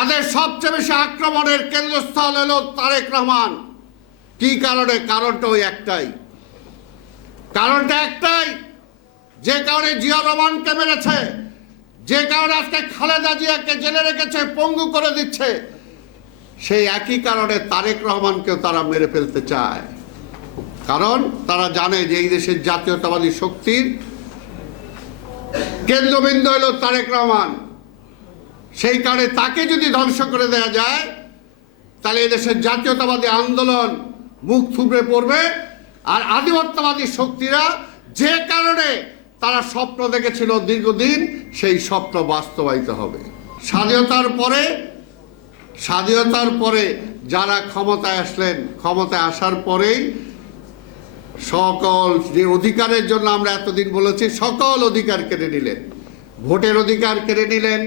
তাদের সবচেয়ে বেশি আক্রমণের কেন্দ্রস্থল হলো তারেক রহমান। কি কারণে? কারণটা ওই একটাই। কারণটা একটাই, যে কারণে জিয়া রহমানকে মেরেছে, যে কারণে আজকে খালেদা জিয়াকে জেলে রেখেছে, পঙ্গু করে দিচ্ছে, সেই একই কারণে তারেক রহমানকেও তারা মেরে ফেলতে চায়। কারণ তারা জানে যে এই দেশের জাতীয়তাবাদী শক্তির কেন্দ্রবিন্দু হলো তারেক রহমান। সেই কারণে তাকে যদি ধ্বংস করে দেওয়া যায়, তাহলে এদেশের জাতীয়তাবাদী আন্দোলন মুখ থুবড়ে পড়বে, আর আধিপত্যবাদী শক্তিরা যে কারণে তারা স্বপ্ন দেখেছিল দীর্ঘদিন, সেই স্বপ্ন বাস্তবায়িত হবে। স্বাধীনতার পরে স্বাধীনতার পরে যারা ক্ষমতায় আসলেন, ক্ষমতায় আসার পরেই সকল যে অধিকারের জন্য আমরা এতদিন বলেছি, সকল অধিকার কেড়ে নিলেন। ভোটের অধিকার কেড়ে নিলেন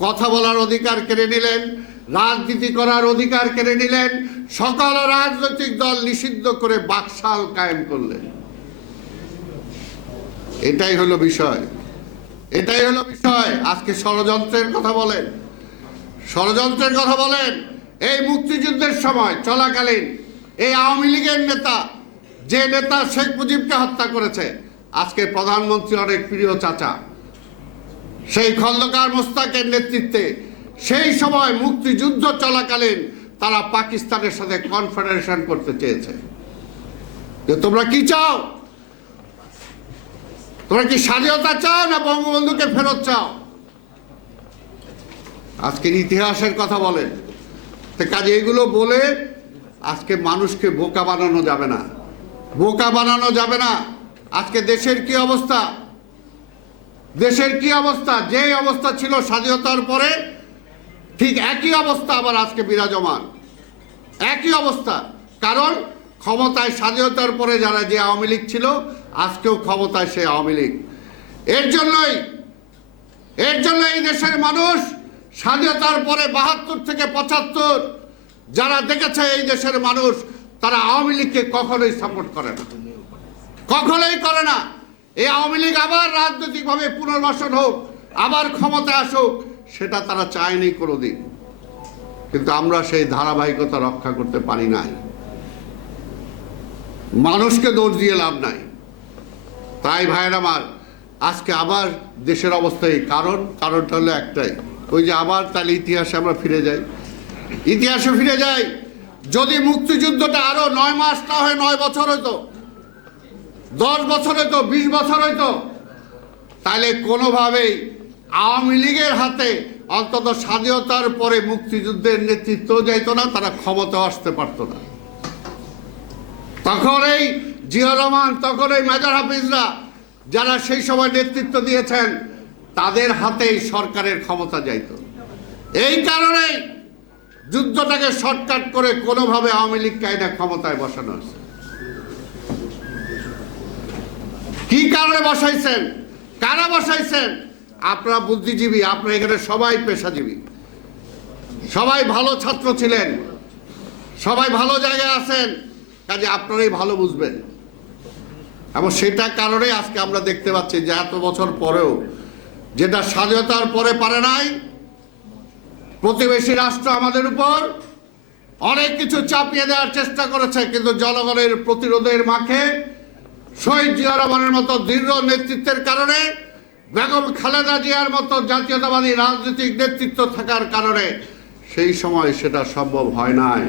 কথা বলার অধিকার কেড়ে নিলেন, রাজনীতি করার অধিকার কেড়ে নিলেন, সকল রাজনৈতিক দল নিষিদ্ধ করে বাকশাল কায়েম করলেন। এটাই হলো বিষয়। এটাই হলো বিষয়। আজকে ষড়যন্ত্রের কথা বলেন। ষড়যন্ত্রের কথা বলেন। এই মুক্তিযুদ্ধের সময় চলাকালীন এই আওয়ামী লীগের নেতা, যে নেতা শেখ মুজিবকে হত্যা করেছে, আজকে প্রধানমন্ত্রী অনেক প্রিয় চাচা। সেই খন্দকার মোস্তাকের নেতৃত্বে সেই সময় মুক্তিযুদ্ধ চলাকালীন তারা পাকিস্তানের সাথে কনফেডারেশন করতে চেয়েছে। যে তোমরা কি চাও? তোমরা কি স্বাধীনতা চাও না বঙ্গবন্ধুকে ফেরত চাও? আজকের ইতিহাসের কথা বলেন। তো কাজে এগুলো বলে আজকে মানুষকে বোকা বানানো যাবে না। বোকা বানানো যাবে না। আজকে দেশের কি অবস্থা? দেশের কি অবস্থা? যে অবস্থা ছিল স্বাধীনতার পরে, ঠিক একই অবস্থা আবার আজকে বিরাজমান। একই অবস্থা। কারণ ক্ষমতায় স্বাধীনতার পরে যারা যে আওয়ামী লীগ ছিল, আজকেও ক্ষমতায় সে আওয়ামী লীগ। এর জন্যই, এর জন্য এই দেশের মানুষ স্বাধীনতার পরে বাহাত্তর থেকে পঁচাত্তর যারা দেখেছে এই দেশের মানুষ, তারা আওয়ামী লীগকে কখনোই সাপোর্ট করে না। কখনোই করে না। এই আওয়ামী লীগ আবার রাজনৈতিকভাবে পুনর্বাসন হোক, আবার ক্ষমতায় আসুক, সেটা তারা চায়নি কোনোদিন। কিন্তু আমরা সেই ধারাবাহিকতা রক্ষা করতে পারি নাই। মানুষকে দোষ দিয়ে লাভ নাই। তাই ভাইয়ের আমার, আজকে আবার দেশের অবস্থা এই কারণ, কারণটা হলো একটাই। ওই যে আবার তাহলে ইতিহাসে আমরা ফিরে যাই। ইতিহাসে ফিরে যাই, যদি মুক্তিযুদ্ধটা আরও নয় মাস না হয়ে, নয় বছর হইতো দশ বছর হইতো, বিশ বছর হইতো। তাহলে কোনোভাবেই আওয়ামী লীগের হাতে অন্তত স্বাধীনতার পরে মুক্তিযুদ্ধের নেতৃত্ব যাইতো না, তারা ক্ষমতা আসতে পারতো না। তখন এই জিয়া রহমান, তখন এই মেজর হাফিজরা যারা সেই সময় নেতৃত্ব দিয়েছেন, তাদের হাতেই সরকারের ক্ষমতা যাইত। এই কারণেই যুদ্ধটাকে শর্টকাট করে কোনোভাবে আওয়ামী লীগ কায়দা ক্ষমতায় বসানো হয়েছে। কি কারণে বসাইছেন? কারা বসাইছেন? আপনারা বুদ্ধিজীবী, আপনারা এখানে সবাই পেশাজীবী। সবাই ভালো ছাত্র ছিলেন। সবাই ভালো জায়গায় আছেন। কাজে আপনারাই ভালো বুঝবেন। এবং সেটা কারণে আজকে আমরা দেখতে পাচ্ছি যে এত বছর পরেও যেটা স্বাধীনতার পরে পারে নাই, প্রতিবেশী রাষ্ট্র আমাদের উপর অনেক কিছু চাপিয়ে দেওয়ার চেষ্টা করেছে, কিন্তু জনগণের প্রতিরোধের মাঠে শহীদ জিয়া রহমানের মতো দৃঢ় নেতৃত্বের কারণে, বেগম খালেদা জিয়ার মতো জাতীয়তাবাদী রাজনৈতিক নেতৃত্ব থাকার কারণে সেই সময় সেটা সম্ভব হয় নাই।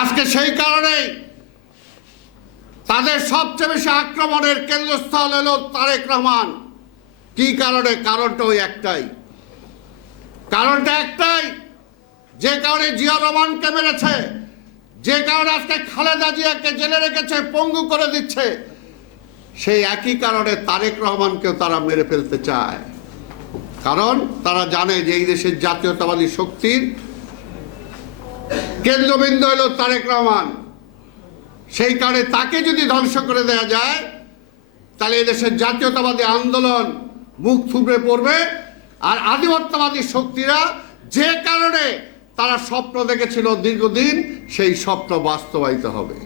আজকে সেই কারণেই তাদের সবচেয়ে বেশি আক্রমণের কেন্দ্রস্থল এলো তারেক রহমান। কি কারণে? কারণটা ওই একটাই। কারণটা একটাই, যে কারণে জিয়া রহমানকে মেরেছে। যে কারণে আজকে খালেদা জিয়াকে জেলে রেখেছে, পঙ্গু করে দিচ্ছে, সেই একই কারণে তারেক রহমানকেও তারা মেরে ফেলতে চায়। কারণ তারা জানে যে এই দেশের জাতীয়তাবাদী শক্তির কেন্দ্রবিন্দু হলো তারেক রহমান। সেই কারণে তাকে যদি ধ্বংস করে দেওয়া যায়, তাহলে এদেশের জাতীয়তাবাদী আন্দোলন মুখ থুবড়ে পড়বে, আর আধিপত্যবাদী শক্তিরা যে কারণে তারা স্বপ্ন দেখেছিল দীর্ঘদিন সেই স্বপ্ন বাস্তবায়িত হবে।